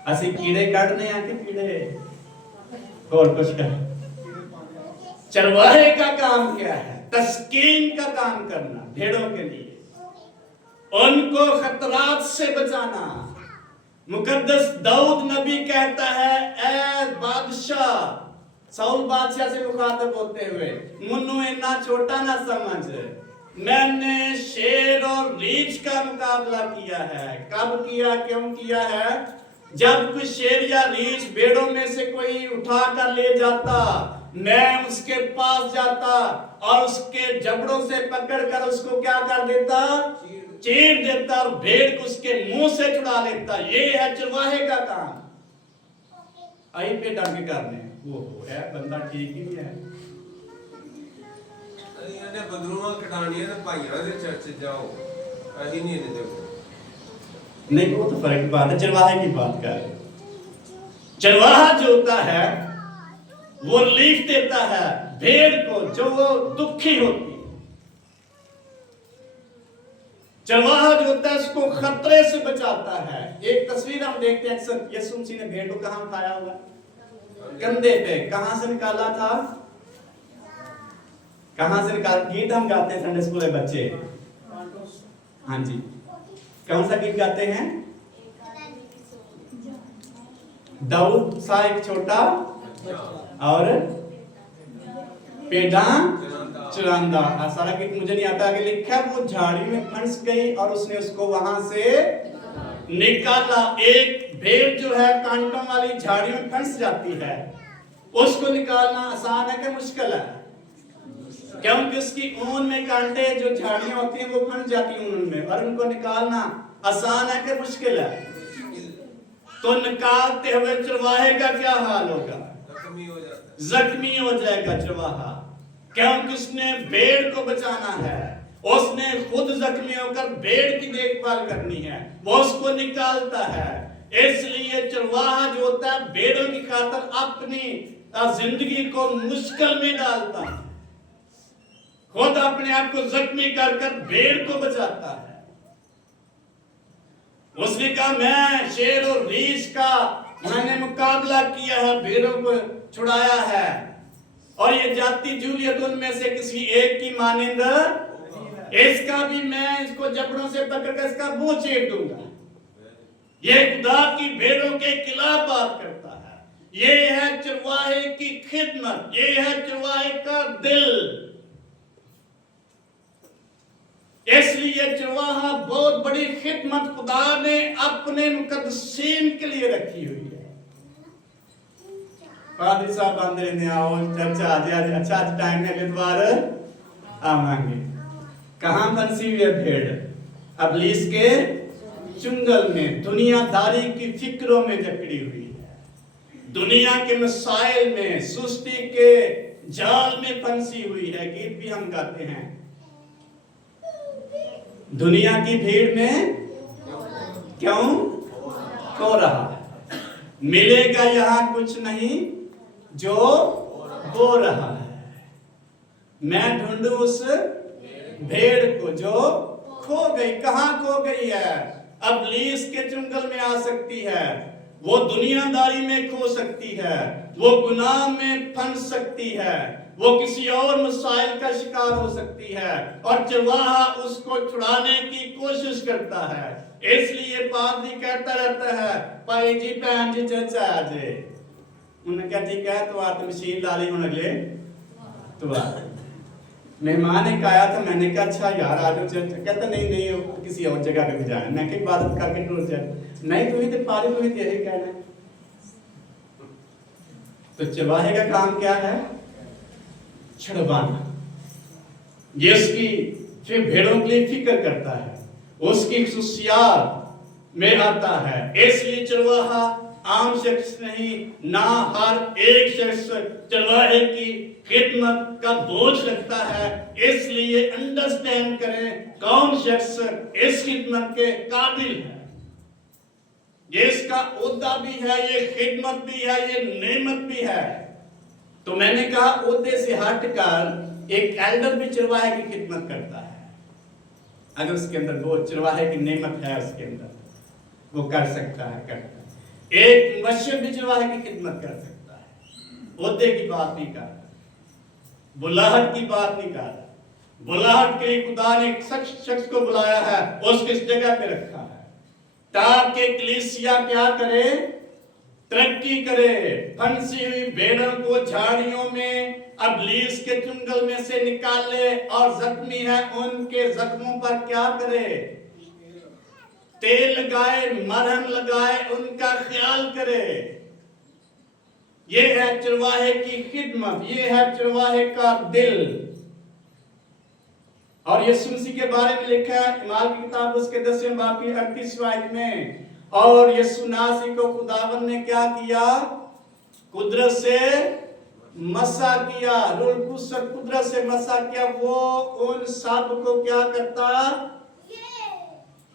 ऐसे कीड़े काटने आके कीड़े और कुछ कर। चरवाहे का काम क्या है, तस्कीन का काम करना भेड़ों के लिए, उनको खतरात से बचाना। मुकद्दस दाऊद नबी कहता है, ऐ बादशाह, साउल बादशाह से मुखातब होते हुए, मुन्नू इतना छोटा ना समझ, मैंने शेर और रीछ का मुकाबला किया है। कब किया, क्यों किया है? जब कोई शेर या रीछ भेड़ों में से कोई उठा कर ले जाता, मैं उसके पास जाता और उसके जबड़ों से पकड़कर उसको क्या कर देता, चीर देता और भेड़ को उसके मुंह से छुड़ा लेता। ये है चरवाहे का काम। आई पे डर के करने वो है बंदा ठीक ही नहीं है। अरे बदरूआ कटानियां ने भाइयों दे चर्च जाओ, अही नहीं ने देखो। नहीं वो तो फर्क की बात है, चरवाहे की बात कर रहे। चरवाहा जो होता है वो रिलीफ देता है भेड़ को जो वो दुखी होती। चरवाहा जो होता है उसको खतरे से बचाता है। एक तस्वीर हम देखते हैं अक्सर, यीशु मसीह ने भेड़ को कहां उठाया हुआ, कंधे पे। कहां से निकाला था, कहां से निकाल, गीत हम गाते हैं संडे स्कूल में बच्चे। हाँ जी, कौन सा गीत गाते हैं? दाऊद सा एक छोटा और पेड़ा चुरांदा। सारा गीत मुझे नहीं आता, आगे लिखा वो झाड़ी में फंस गई और उसने उसको वहां से निकाला। एक भेड़ जो है कांटों वाली झाड़ी में फंस जाती है, उसको निकालना आसान है कि मुश्किल है? क्योंकि उसकी ऊन में कांटे जो झाड़ियां होती हैं वो फंस जाती हैं ऊन में, और उनको निकालना आसान है कि मुश्किल है? तो निकालते हुए चरवाहे का क्या हाल होगा? जख्मी हो जाएगा चरवाहा, क्योंकि उसने भेड़ को बचाना है। उसने खुद जख्मी होकर भेड़ की देखभाल करनी है, वो उसको निकालता है। इसलिए चरवाहा जो होता है भेड़ों की खातिर अपनी जिंदगी को मुश्किल में डालता है, खुद अपने आप को जख्मी कर कर भेड़ को बचाता है। उसने कहा मैं शेर और रीछ का मैंने मुकाबला किया है, भेड़ों को छुड़ाया है, और ये जाति जूलियत उनमें से किसी एक की मानिंद, इसका भी मैं इसको जबड़ों से पकड़कर इसका मुंह चीर दूंगा। ये खुदा की भेड़ों के खिलाफ बात करता है। ये है चरवाहे की खिदमत, ये है चरवाहे का दिल। इसलिए चरवाहा बहुत बड़ी खिदमत खुदा ने अपने मुकद्दसीन के लिए रखी हुई है। पादरी साहब आंदे ने आओ चर्चा आज अच्छा टाइम है द्वार आवांगे। कहां फंसी हुई है भेड़? अबलीस के चुंगल में, दुनियादारी की फिक्रों में जकड़ी हुई है, दुनिया के मसाइल में, सुस्ती के जाल में फंसी हुई है। गीत भी हम गाते हैं, दुनिया की भीड़ में क्यों खो रहा है, मिलेगा यहां कुछ नहीं जो हो रहा है। मैं ढूंढूं उस भेड़ को जो खो गई। कहां खो गई है? अबलीस के चुंगल में आ सकती है, वो दुनियादारी में खो सकती है, वो गुनाह में फंस सकती है, वो किसी और मसाइल का शिकार हो सकती है, और चरवाहा उसको छुड़ाने की कोशिश करता है। इसलिए पादरी कहता रहता है भाई जी भैन जी चर्चा आज उन्होंने कहा ठीक है तो आप मशीन ला ली होने ले तो मेहमान एक आया था, मैंने कहा अच्छा यार आज चर्चा, कहता नहीं नहीं किसी और जगह पे भी जाना। मैं कि इबादत करके टूर जाए, नहीं तुम्हें तो पारी तुम्हें यही कहना है। तो चरवाहे का काम क्या है? छुड़वाना। ये उसकी फिर भेड़ों के लिए फिक्र करता है, उसकी खुशियात में आता है। इसलिए चरवाहा आम शख्स नहीं, ना हर एक शख्स चरवाहे की खिदमत का बोझ रखता है। इसलिए अंडरस्टैंड करें कौन शख्स इस खिदमत के काबिल है। ये इसका ओहदा भी है, ये खिदमत भी है, ये नेमत भी है। तो मैंने कहा ओहदे से हटकर एक एल्डर भी चरवाहे की खिदमत करता है, अगर उसके अंदर वो चरवाहे की नेमत है, उसके अंदर वो कर सकता है, करता है। एक मुबश्शिर भी चरवाहे की खिदमत कर सकता है। ओहदे की बात नहीं कर रहा, बुलाहट की बात नहीं कर रहा। बुलाहट के लिए खुदा ने एक शख्स को बुलाया है, उसको इस जगह पे रखा है ताकि कलीसिया क्या करे? तरक्की करे, फंसी हुई भेड़ों को झाड़ियों में अबलीस के चुंगल में से निकाले, और जख्मी है उनके जख्मों पर क्या करे? तेल लगाए, मरहम लगाए, उनका ख्याल करे। ये है चरवाहे की खिदमत, ये है चरवाहे का दिल। और यीशु मसीह के बारे में लिखा है इमाल की किताब उसके 10वें बाब की 38वां आयत में, और यीशु नासी को खुदावन ने क्या किया? कुदरत से मसा किया, रूह कुद्दूस कुदरत से मसा किया। वो उन सब को क्या करता?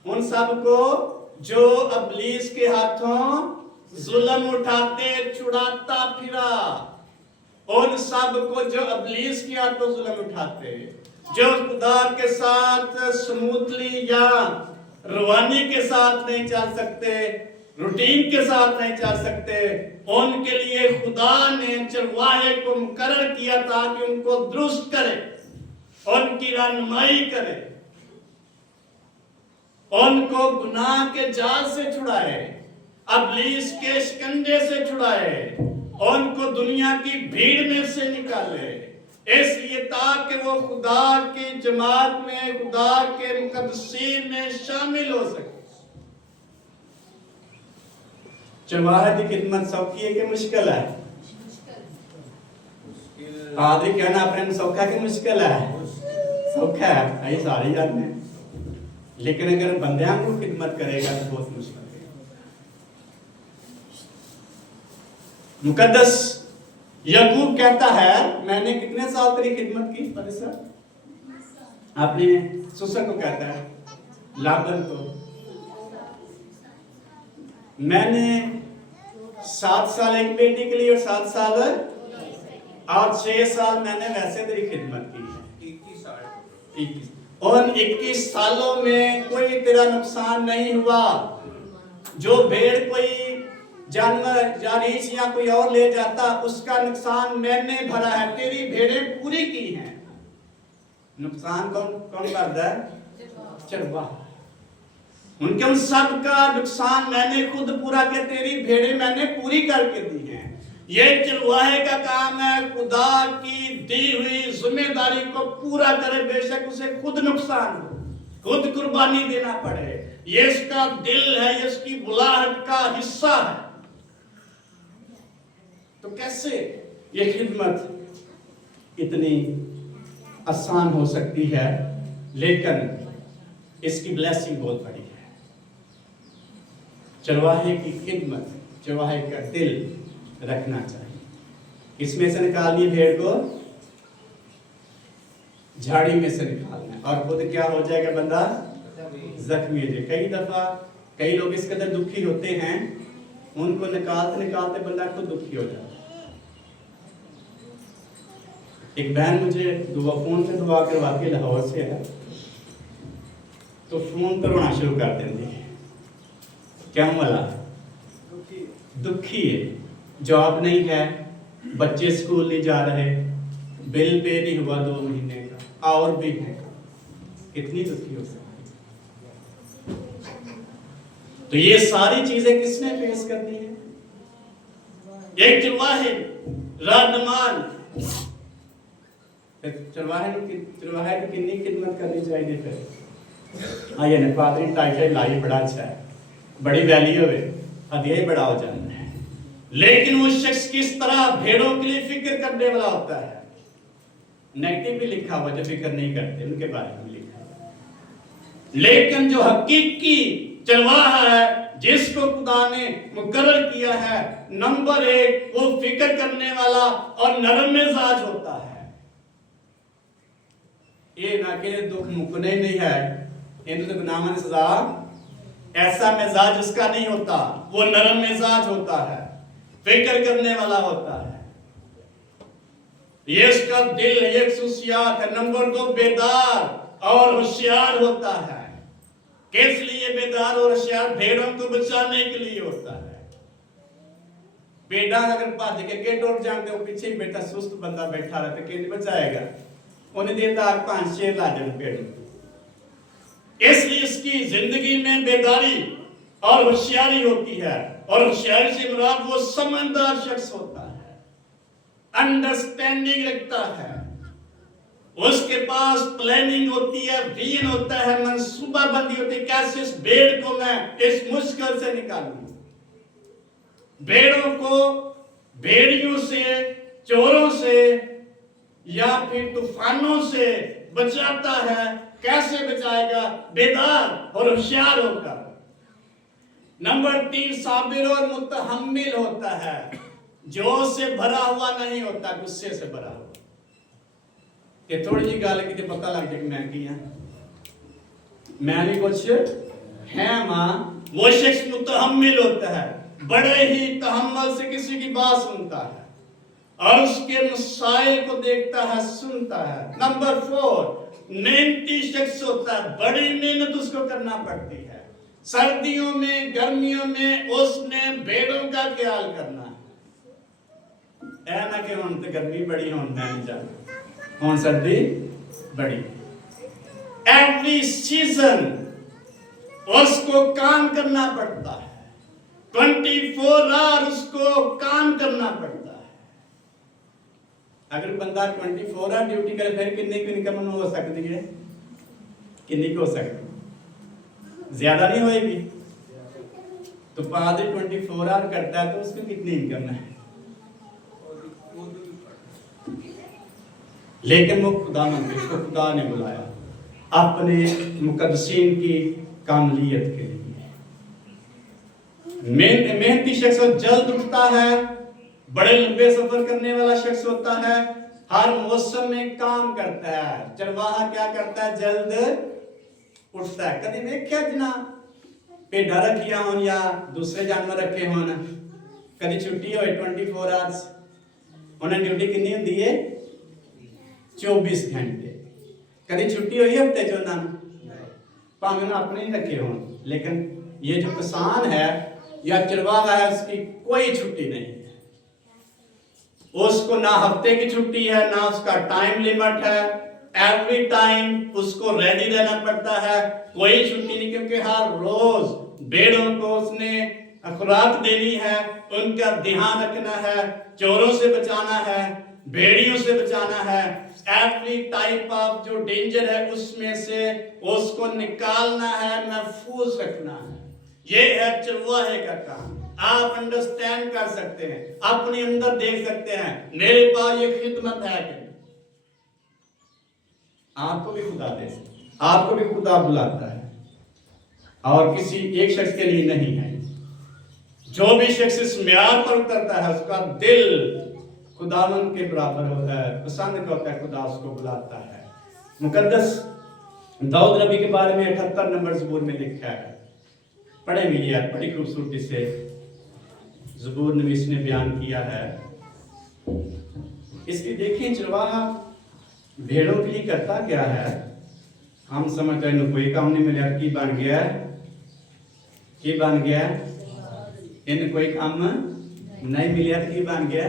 उन सब को जो अबलीस के हाथों जुल्म उठाते छुड़ाता फिरा, उन सब को जो अबलीस के हाथों जुल्म उठाते, जो खुदा के साथ स्मूथली या रवानी के साथ नहीं चल सकते, रूटीन के साथ नहीं चल सकते, उनके लिए खुदा ने चरवाहे को मुकर्रर किया ताकि उनको दुरुस्त करे, उनकी रहनुमाई करे, उनको गुनाह के जाल से छुड़ाए, अबलीस के शिकंजे से छुड़ाए, उनको दुनिया की भीड़ में से निकाले। इसलिए ताकि वो खुदा की जमात में, खुदा के मुकद्दसीन में शामिल हो सके। चरवाहे की खिदमत सौखी है कि मुश्किल है? आदि कहना अपने सौखा कि मुश्किल है? सौखा है, यही सारे जानते हैं। लेकिन अगर बंदियां को खिदमत करेगा तो बहुत मुश्किल है। मुकद्दस याकूब कहता है मैंने कितने साल तेरी खिदमत की? अपने ससुर को कहता है, लाबन को, मैंने 7 साल एक बेटी के लिए और 7 साल और 6 साल मैंने वैसे तेरी खिदमत की है, 21 साल 21, और 21 सालों में कोई तेरा नुकसान नहीं हुआ। जो भेड़ कोई जानवर या रीछ या कोई और ले जाता, उसका नुकसान मैंने भरा है, तेरी भेड़ें पूरी की हैं। नुकसान कौन कौन करता है? चरवाहा। उनके उन सब का नुकसान मैंने खुद पूरा किया, तेरी भेड़ें मैंने पूरी करके दी हैं। ये चरवाहे का काम है, खुदा की दी हुई जिम्मेदारी को पूरा करे, बेशक उसे खुद नुकसान हो, खुद कुर्बानी देना पड़े। ये इसका दिल है, ये इसकी बुलाहट का हिस्सा है। तो कैसे ये खिदमत इतनी आसान हो सकती है, लेकिन इसकी ब्लेसिंग बहुत बड़ी है। चरवाहे की खिदमत, चरवाहे का दिल रखना चाहिए। इसमें से निकालनी भेड़ को, झाड़ी में से निकालना, और खुद क्या हो जाएगा? बंदा जख्मी हो जाएगा। कई दफा कई लोग इस कदर दुखी होते हैं, उनको निकालते निकालते बंदा खुद दुखी हो जाता है। एक बहन मुझे फोन पे दुआ करवाती, लाहौर से है, तो फोन पर रोना शुरू कर देती है। क्या वाला? दुखी है, जॉब नहीं है, बच्चे स्कूल नहीं जा रहे, बिल पे नहीं हुआ 2 महीने का, और भी है। कितनी दुखी हो सकती है? तो ये सारी चीजें किसने फेस करनी है? एक चरवाहे राजमान, चरवाहे की कितनी खिदमत करनी चाहिए। फिर आइए ना, पादरी टाइटल लाई बड़ा अच्छा है, बड़ी वैल्यू है, अध्यय बड़ा हो जाता है। लेकिन वो शख्स किस तरह भेड़ों के लिए फिक्र करने वाला होता है। नेगेटिव भी लिखा हुआ, जो फिक्र नहीं करते उनके बारे में लिखा है। लेकिन जो हकीकी चरवाहा है, जिसको खुदा ने मुकर्रर किया है, नंबर 1 वो फिक्र करने वाला और नरम मिजाज होता है। ये ना कि दुख मुकने नहीं है, इन तो गुनाह में सजा, ऐसा मिजाज उसका नहीं होता। वो नरम मिजाज होता है, फिक्र करने वाला होता है। ये इसका दिल है, एक सुसियात है। नंबर 2 बेदार और होशियार होता है। किस लिए बेदार और होशियार? भेड़ों को बचाने के लिए होता है। बेड़ा अगर भाज के गेट उठ जाते हो, पीछे ही बेटा सुस्त बंदा बैठा रहता, कैसे बचाएगा? उन्हें देता 5-6 लाजन पेड़। इसलिए इसकी जिंदगी में बेदारी और होशियारी होती है, और होशियारी से मुराद वो समझदार शख्स होता है, अंडरस्टैंडिंग रखता है, उसके पास प्लानिंग होती है, विजन होता है, मंसूबाबंदी होती है, कैसे इस भेड़ को मैं इस मुश्किल से निकालूं। भेड़ों को भेड़ियों से, चोरों से या फिर तूफानों से बचाता है। कैसे बचाएगा? बेदार और होशियार होकर। नंबर 3 साबिर और मुतहम्मिल होता है, जोश से भरा हुआ नहीं होता, गुस्से से भरा हुआ। ये थोड़ी जी गाल की पता लग जाए कि मैं किया, मैं भी कुछ है मां। वो शख्स मुतहम्मिल होता है, बड़े ही तहम्मुल से किसी की बात सुनता है और उसके मसाइल को देखता है, सुनता है। नंबर 4 मेहनती शख्स होता है, बड़ी मेहनत उसको करना पड़ती है। सर्दियों में, गर्मियों में उसने भेड़ों का ख्याल करना है। ऐ ना कि हुण ते गर्मी बड़ी होने नहीं जाती, हुण सर्दी बड़ी। एवरी सीजन उसको काम करना पड़ता है, 24 आवर उसको काम करना पड़ता है। अगर बंदा 24 आवर ड्यूटी करे, फिर कितनी की इनकम हो सकती है? कितनी की हो सकती? ज्यादा नहीं होएगी। तो पादरी 24 आवर करता है, तो उसको कितनी इनकम है? लेकिन वो खुदा उसको खुदा ने बुलाया अपने मुकद्दसीन की कामलियत के लिए। मेहनती शख्स जल्द उठता है बड़े लंबे सफर करने वाला शख्स होता है, हर मौसम में काम करता है। चरवाहा क्या करता है? जल्द उठता है। कभी देखिया जना भेड़ा रखिया हो या दूसरे जानवर रखे हो, कभी छुट्टी हो 24 आवर्स, उन्हें ड्यूटी कितनी होती है? 24 घंटे। कभी छुट्टी हुई हफ्ते चो ना, भावे अपने ही रखे हो, लेकिन ये जो किसान है या चरवाहा है उसकी कोई छुट्टी नहीं है। उसको ना हफ्ते की छुट्टी है, ना उसका टाइम लिमिट है। एवरी टाइम उसको रेडी रहना पड़ता है, कोई छुट्टी नहीं, क्योंकि हर रोज भेड़ों को उसने खुराक देनी है, उनका ध्यान रखना है, चोरों से बचाना है, भेड़ियों से बचाना है। एवरी टाइप ऑफ जो डेंजर है उसमें से उसको निकालना है, महफूज रखना है। ये है चरवाहे का काम। आप अंडरस्टैंड कर सकते हैं, अपने अंदर देख सकते हैं, मेरे पास ये खिदमत है कि आपको भी खुदा दे, आपको भी खुदा बुलाता है, और किसी एक शख्स के लिए नहीं है। जो भी शख्स इस म्यार पर उतरता है उसका दिल खुदावन के बराबर होता है, पसंद होता है, खुदा उसको बुलाता है। मुकद्दस दाऊद नबी के बारे में 78 नंबर ज़बूर में लिखा है, पढ़े मिली है, बड़ी खूबसूरती से ज़बूर नवीस ने बयान किया है। इसकी देखें, चरवाहा भेड़ों के लिए करता क्या है? हम समझते हैं कोई काम नहीं मिला, की बन गया, की बन गया, इन कोई काम नहीं मिला तो की बन गया,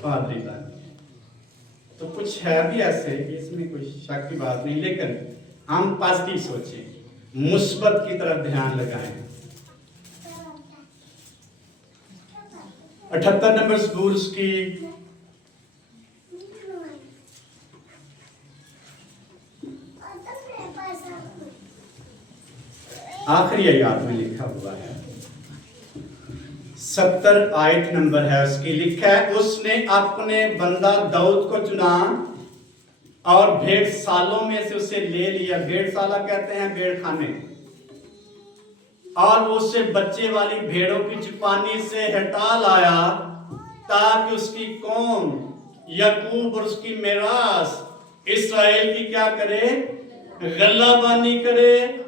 पादरी बन गया। तो कुछ है भी ऐसे, इसमें कोई शक की बात नहीं, लेकिन हम पॉजिटिव सोचें, मुस्बत की तरफ ध्यान लगाएं। 78 नंबर ज़बूर की आखिरी आयत में लिखा हुआ है, 70 आयत नंबर है उसकी, लिखा है, उसने अपने बंदा दाऊद को चुना और भेड़ सालों में से उसे ले लिया। भेड़ साला कहते हैं भेड़ खाने, और उसे बच्चे वाली भेड़ों की चुपानी से हटा लाया, ताकि उसकी कौम याकूब और उसकी मिरास इस्राएल की क्या करे? गल्लाबानी करे।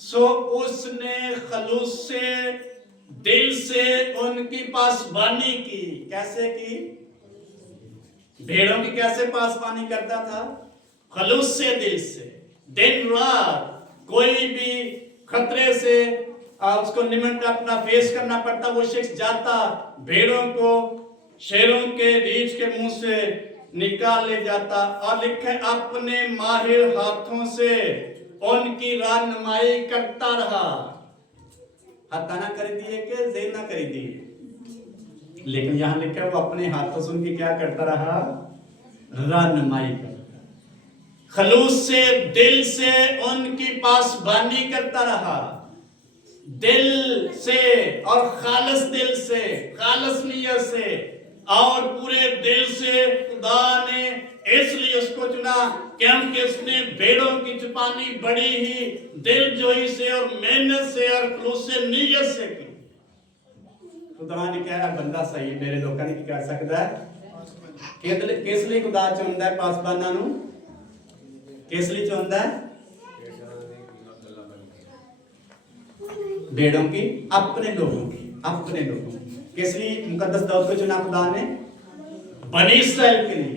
सो उसने खलूस से, दिल से उनकी पासबानी की। कैसे की? भेड़ों की कैसे पासबानी करता था? खलूस से, दिल से। दिन रात कोई भी खतरे से उसको निमट अपना फेस करना पड़ता, वो शख्स जाता, भेड़ों को शेरों के रीछ के मुंह से निकाल ले जाता, और लिखे अपने माहिर हाथों से उनकी रहनुमाई करता रहा। हत्या ना कर दिए कि जेल ना कर दिए, लेकिन यहां लिखा है वो अपने हाथों से उनकी क्या करता रहा? रहनुमाई करता, खलूस से, दिल से उनकी पासबानी करता रहा। दिल से और खालिस दिल से, खालिस नियत से और पूरे दिल से खुदा ने इसलिए उसको चुना क्योंकि उसने भेड़ों की चुपानी बड़ी ही दिलजोई से और मेहनत से और खलूस से, नियत से की। खुदा ने कहा बंदा सही मेरे लोगों ने क्या कर सकता है? किस लिए खुदा चुनता है पासबाना नू? किस लिए चुनता है? भेड़ों की, अपने लोगों की, अपने लोगों की। किस लिए मुकद्दस दाऊद को चुना खुदा ने? बनी इस्राएल के लिए।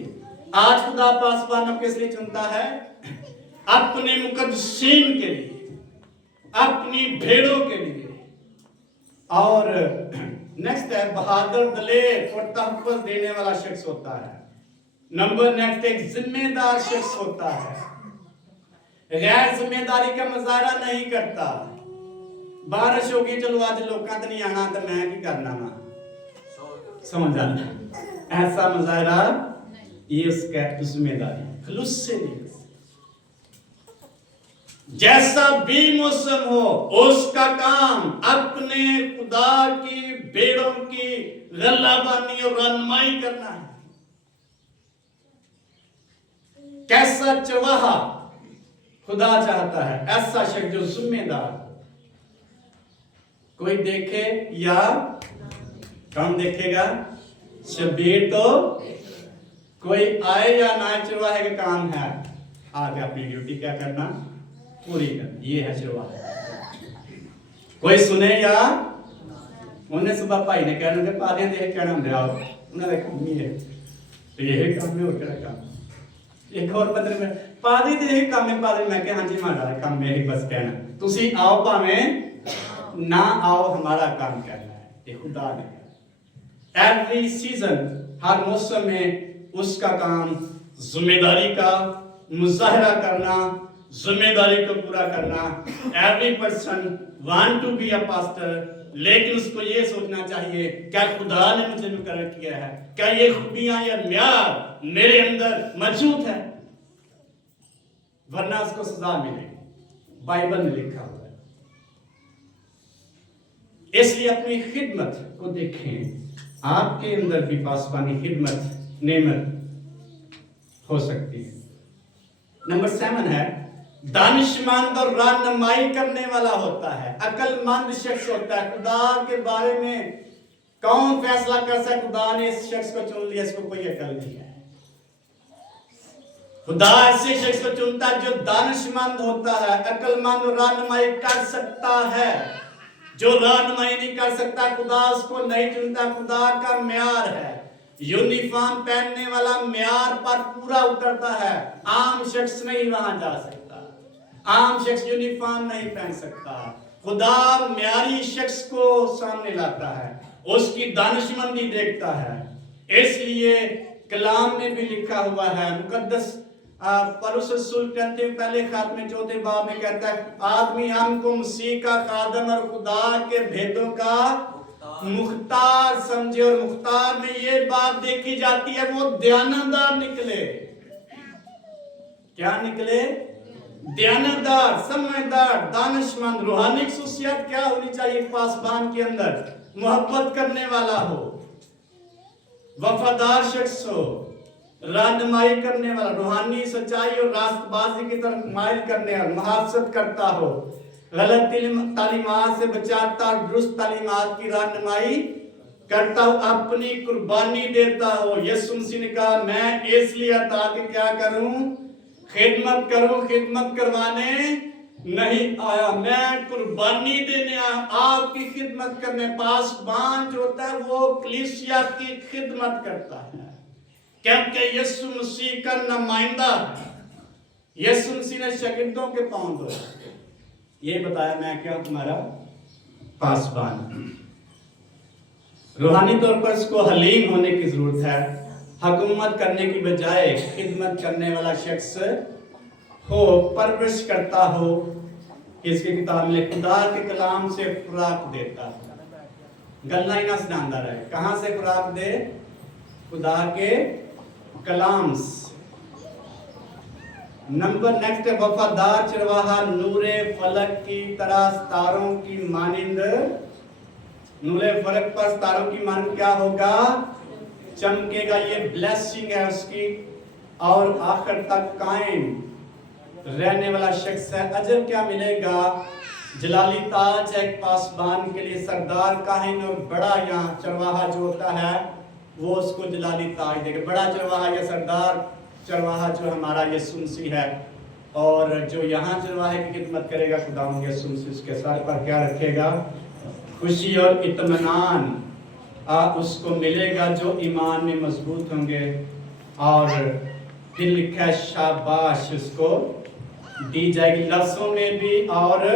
आज खुदा पासबानों किस लिए चुनता है? अपने मुकद्दसीन के लिए, अपनी भेड़ों के लिए। और नेक्स्ट है बहादुर, दलेर और तहफ़्फ़ुज़ देने वाला शख्स होता है। नंबर नेक्स्ट एक जिम्मेदार शख्स होता है, गैर जिम्मेदारी का मुजाहरा नहीं करता। बारिश होगी, चलो आज लोगों तो नहीं आना तो मैं की करना वा, समझ आना, ऐसा मुजाहरा, ये उसका जिम्मेदारी, खलूस से नहीं। जैसा भी मौसम हो उसका काम अपने खुदा की भेड़ों की गल्लाबानी और रहनुमाई करना है। कैसा चरवाहा खुदा चाहता है? ऐसा शख्स जो जिम्मेदार, कोई देखे या कौन देखेगा? शबीर तो कोई आए या ना आए, चरवाहे का काम है आगे अपनी ड्यूटी क्या करना, पूरी करना। ये है चरवाहा। कोई सुने या उन्हें सुबह भाई ने कहना कि पादे देख कहना हमने आओ उन्हें काम ही है, तो यही काम है और क्या काम। एक और बंदे में पादे दे काम में पादे मैं कह हाँ जी हमारा काम में ही बस कहना, तुसी आओ भावें ना आओ हमारा काम करना है, ये खुदा ने। एवरी सीजन, हर मौसम में उसका काम जिम्मेदारी का मुजाहरा करना, जिम्मेदारी को पूरा करना। Every person want to be a pastor, लेकिन उसको ये सोचना चाहिए क्या खुदा ने मुझे मुकर्रर किया है, क्या ये खूबियां या म्यार मेरे अंदर मौजूद है, वरना उसको सजा मिलेगी। बाइबल में लिखा हुआ है। इसलिए अपनी खिदमत को देखें, आपके अंदर भी पासबानी खिदमत नेमत हो सकती है। नंबर 7 है दानिशमंद और रहनुमाई करने वाला होता है, अक्लमंद शख्स होता है। खुदा के बारे में कौन फैसला कर सकता है? खुदा ने इस शख्स को चुन लिया, इसको कोई अकल नहीं है। खुदा ऐसे शख्स को चुनता है जो दानिशमंद होता है, अक्लमंद और रहनुमाई कर सकता है। जो रहनुमाई नहीं कर सकता, खुदा उसको नहीं चुनता। खुदा का म्यार है, यूनिफॉर्म पहनने वाला म्यार पर पूरा उतरता है। आम शख्स नहीं वहां जा सकता, आम शख्स यूनिफॉर्म नहीं पहन सकता। खुदा म्यारी शख्स को सामने लाता है, उसकी दानिशमंदी देखता है। इसलिए कलाम में भी लिखा हुआ है, मुकद्दस पौलुस रसूल कहते हैं पहले खत में 4 बाब में कहता है, आदमी हमको मसीह का खादम और खुदा के भेदों का मुख्तार समझे। और मुख्तार में ये बात देखी जाती है वो दयानतदार निकले। क्या निकले? दयानतदार, समझदार, दानिशमंद। रूहानी खुसूसियत क्या होनी चाहिए पासबान के अंदर? मोहब्बत करने वाला हो, वफादार शख्स हो, रहनुमाई करने वाला, रूहानी सच्चाई और रास्तबाजी की तरफ माइल करने वाला, मुहाफजत करता हो, गलत तालीमात से बचाता और दुरुस्त तालीमात की रहनुमाई करता हो, अपनी कुर्बानी देता हो। यीशु मसीह ने कहा मैं इसलिए आता कि क्या करूं? खिदमत करूं, खिदमत करवाने नहीं आया, मैं कुर्बानी देने आया, आपकी खिदमत करने। पासबान जो होता है वो कलीसिया की खिदमत करता है, क्योंकि यीशु मसीह का नुमाइंदा है। यीशु मसीह ने शागिर्दों के पांव धोए, ये बताया मैं क्या तुम्हारा पासबान। रूहानी तौर पर इसको हलीम होने की जरूरत है, हुकूमत करने की बजाय खिदमत करने वाला शख्स हो, परवरिश करता हो। इसकी किताब में खुदा के कलाम से खुराक देता है। गल्ला ही ना सुनांदा रहे, कहां से खुराक दे? खुदा के कलाम से। नंबर नेक्स्ट है वफादार चरवाहा नूरे फलक की तरह सितारों की मानिंद। नूरे फलक पर सितारों की मानिंद क्या होगा? चमकेगा। ये ब्लेसिंग है उसकी, और आखिर तक कायम रहने वाला शख्स है। अजर क्या मिलेगा? जलाली ताज है एक पासबान के लिए। सरदार काहिन और बड़ा यहाँ चरवाहा जो होता है वो उसको जलाली ताज देगा। बड़ा चरवाहा या सरदार चरवाहा जो हमारा यीशु मसीह है, और जो यहाँ चरवाहे की खिदमत करेगा खुदा यीशु मसीह उसके सर पर क्या रखेगा? खुशी और इत्मीनान उसको मिलेगा जो ईमान में मजबूत होंगे। और फिर लिखा है शाबाश उसको दी जाएगी, लफ्जों में भी और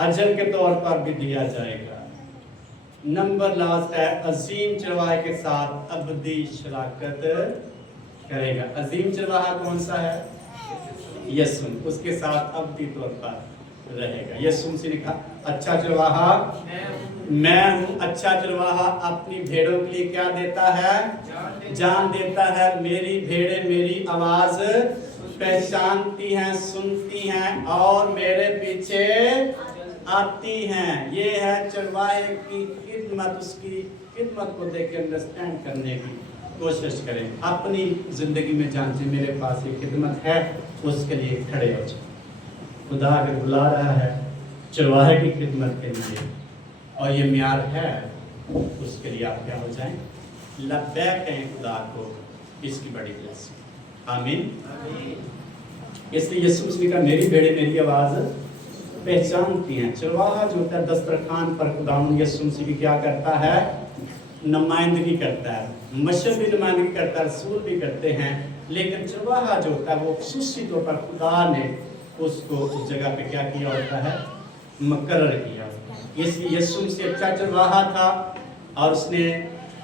अजर के तौर पर भी दिया जाएगा। नंबर लास्ट है अजीम चरवाहे के साथ अबदी शराकत करेगा। अजीम चरवाहा कौन सा है? यीशु, उसके साथ अबदी तौर पर रहेगा। यीशु ने कहा अच्छा चरवाहा मैं हूँ। अच्छा चरवाहा अपनी भेड़ों के लिए क्या देता है? जान देता है। मेरी भेड़ें मेरी आवाज पहचानती हैं, सुनती हैं और मेरे पीछे आती हैं। ये है चरवाहे की खिदमत। उसकी खिदमत को देख के अंडरस्टैंड करने की कोशिश करें। अपनी जिंदगी में जांचें, मेरे पास ये खिदमत है, उसके लिए खड़े हो जाए। खुदा अगर बुला रहा है चरवाहे की खिदमत के लिए और ये म्यार है, उसके लिए आप क्या हो जाएं? लब्बैक कहें खुदा को, इसकी बड़ी ब्लेसिंग। आमीन। इसलिए यीशु मसीह का मेरी भेड़े मेरी आवाज पहचानती हैं। चरवाहा जो होता है दस्तरखान पर खुदावंद यीशु मसीह की क्या करता है? नुमाइंदगी करता है। मशहूर भी नुमाइंदगी करता है, रसूल भी करते हैं, लेकिन चरवाहा जो होता है वो खुसूसी तौर पर खुदा ने उसको उस जगह पे क्या किया होता है? मुकर्रर किया होता है। इसलिए यीशु मसीह अच्छा चरवाहा था और उसने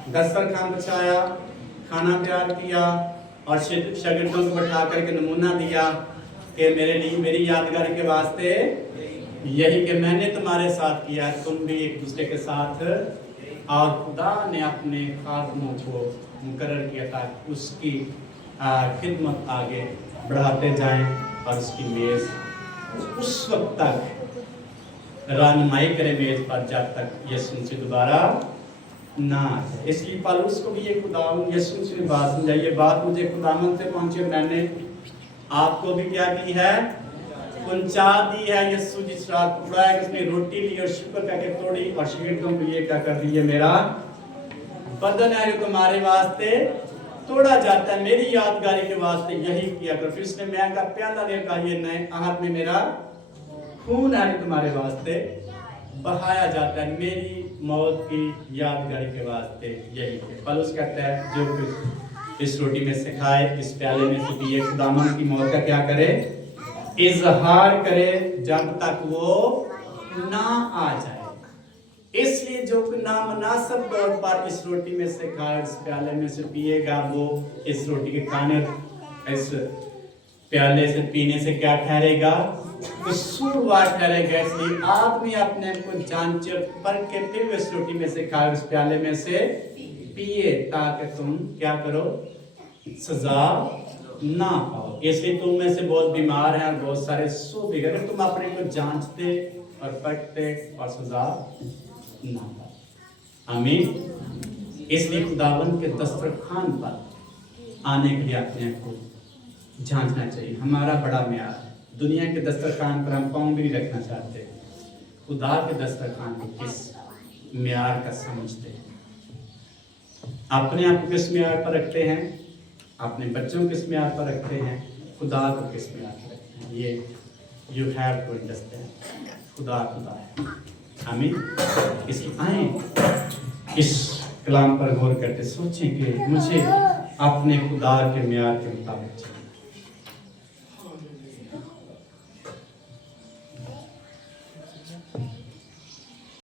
दस्तरखान बिछाया, खाना तैयार किया और शागिर्दों को बैठा करके नमूना दिया कि मेरे लिए, मेरी यादगारी के वास्ते यही कि मैंने तुम्हारे साथ किया, तुम भी एक दूसरे के साथ। और खुदा ने अपने खादमों को मुकर्रर किया ताकि उसकी खिदमत आगे बढ़ाते जाएं और उसकी मेज़ उस वक्त तक रहनुमाई करे मेज़ पर जब तक यीशु मसीह दोबारा ना आ जाए। इसलिए पौलुस को भी ये खुदावंद यीशु मसीह ने बात समझाई, ये बात मुझे खुदावंद से पहुंची, मैंने आपको भी क्या की है? पहुंचा दी है। यीशु जिस रात उड़ा है, उसने रोटी ली और शुक्र करके तोड़ी और शागिर्दों को ये क्या कर दी, ये मेरा बदन है जो तुम्हारे वास्ते तोड़ा जाता है, मेरी यादगारी के वास्ते यही किया करो। फिर उसने मैं का प्याला लेकर, ये नए हाथ में मेरा खून है जो तुम्हारे वास्ते बहाया जाता है, मेरी मौत की यादगारी के वास्ते यही है। पौलुस कहता है जो कुछ इस रोटी में से खाए, इस प्याले में से पिए, खुदावंद की मौत का क्या करे? इजहार करे जब तक वो ना आ जाए। इसलिए जो नामनासब तौर पर इस रोटी में से खाए, इस प्याले में से पिएगा, वो इस रोटी के खाने, इस प्याले से पीने से क्या ठहरेगा? कसूरवार ठहरेगा। इसलिए आदमी अपने को जांच परख के फिर इस रोटी में से खाए, उस प्याले में से पिए, ताकि तुम क्या करो? सजा ना पाओ। इसलिए तुम में से बहुत बीमार हैं और बहुत सारे सो भी गए, तुम अपने को जांचते और परखते और सजा ना पाओ। आमीन। इसलिए खुदावंद के दस्तरखान पर आने के लिए अपने को जांचना चाहिए। हमारा बड़ा म्यार है। दुनिया के दस्तरखान पर हम पाँव भी नहीं रखना चाहते, खुदा के दस्तरखान को किस म्यार का समझते हैं? अपने आप को किस म्यार पर रखते हैं? अपने बच्चों को किस म्यार पर रखते हैं? खुदा को किस म्यार पर रखते हैं? ये यू हैव टू अंडरस्टैंड। खुदा खुदा है। आमीन। इसलिए आए इस कलाम पर गौर करते सोचें कि मुझे अपने खुदा के म्यार के मुताबिक